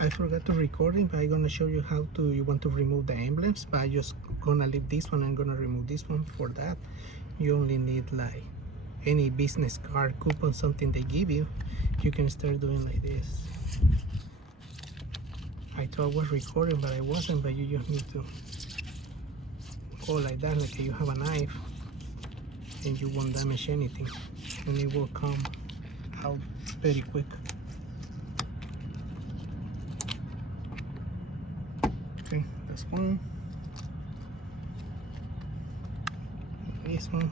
I forgot to record it, but I'm gonna show you how to you want to remove the emblems. But I just gonna leave this one. I'm gonna remove this one. For that, you only need like any business card, coupon, something they give you. You can start doing like this. I thought I was recording, but I wasn't. But you just need to go like that, like you have a knife, and you won't damage anything, and it will come out very quick. Okay, that's one. This one.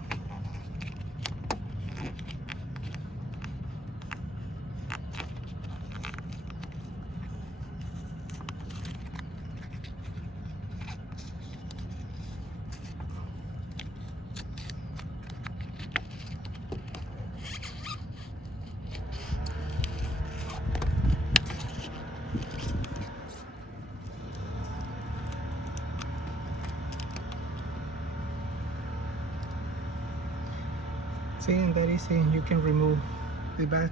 See, and that is it. You can remove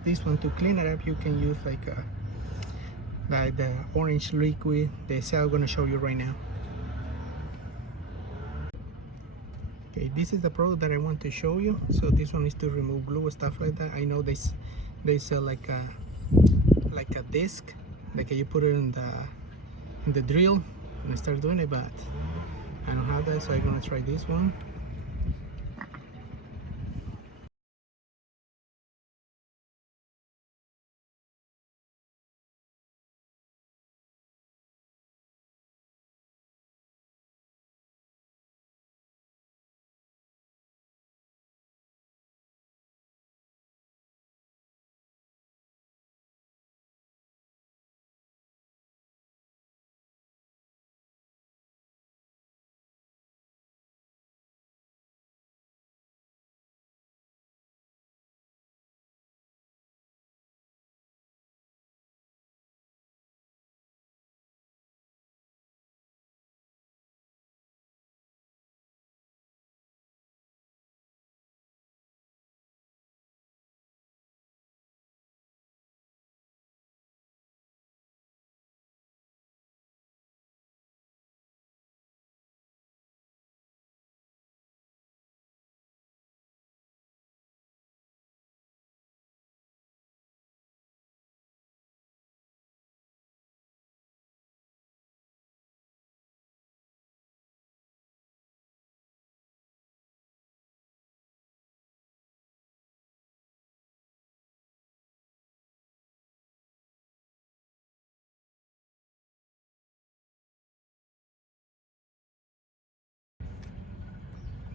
this one. To clean it up, you can use like the orange liquid. The cell I'm gonna show you right now. Okay, this is the product that I want to show you. So this one is to remove glue, stuff like that. I know they sell like a disc, like you put it in the drill and start doing it, but I don't have that, so I'm gonna try this one.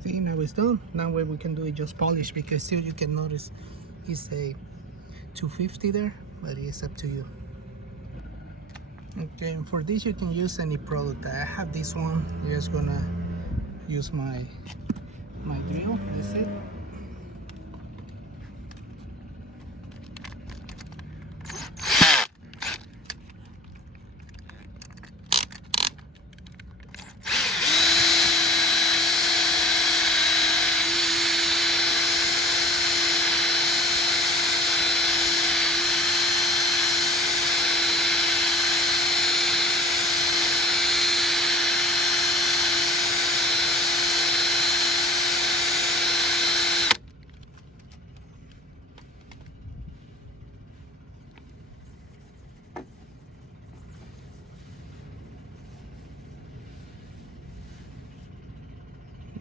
See, now it's done. Now what we can do is just polish, because still you can notice it's a 250 there, but it's up to you. Okay, and for this you can use any product. I have this one. I'm just gonna use my drill. That's it.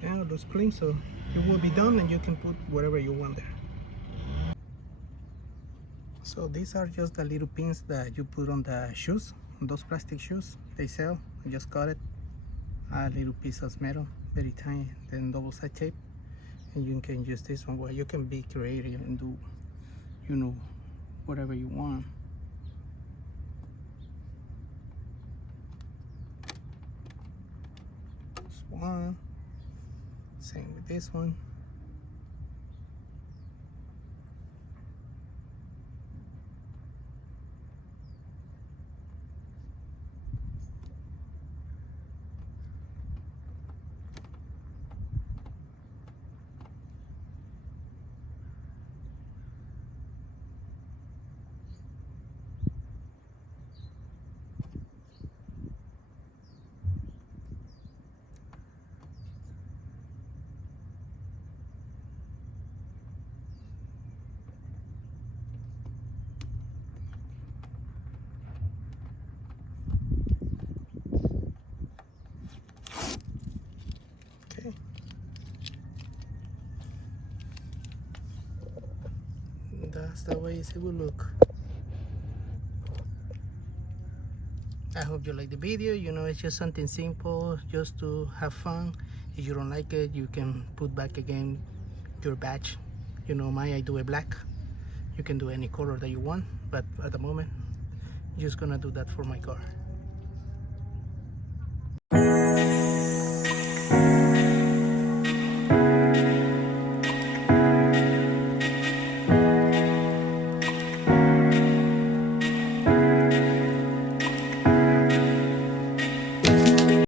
Now those clean, so it will be done, and you can put whatever you want there. So these are just the little pins that you put on the shoes, on those plastic shoes they sell. I just cut it, a little piece of metal, very tiny, then double side tape, and you can use this one. Well, you can be creative and do, you know, whatever you want. This one, same with this one. that's the way it will look. I hope you like the video. You know, it's just something simple just to have fun. If you don't like it, you can put back again your badge. You know, I do a black. You can do any color that you want, but at the moment, I'm just gonna do that for my car.